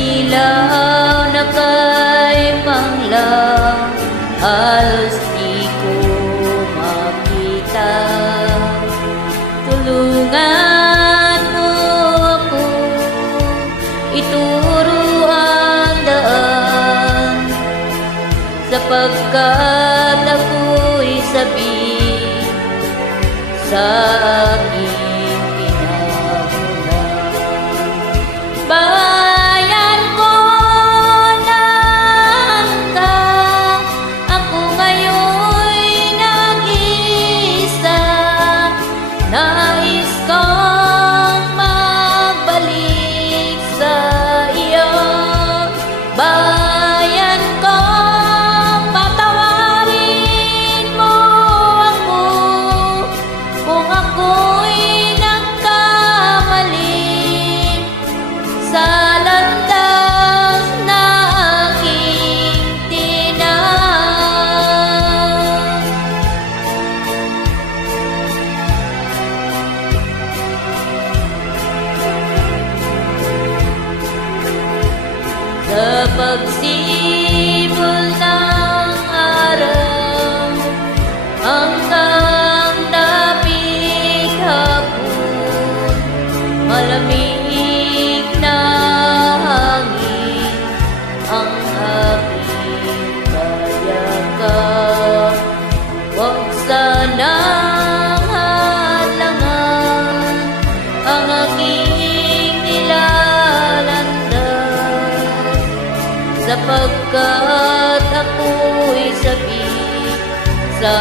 ilaw na kay manglang, halos di ko makita. Tulungan mo ako, ituro ang daan, sapagkat ako'y sabi sa aking pinamulan. Bayan ko ng ka, ako ngayon'y nag-iisa. Nais kong magbalik sa iyo. Bayan ko, patawarin mo ako kung ako'y nagkamali sa landas na aking tinahak. Sa pagsibol ng araw hanggang dapit hapon, malamig na hangin ang aking kayakap. Huwag sanang halangan ang aking nilalandas, sapagkat ako'y sabi sa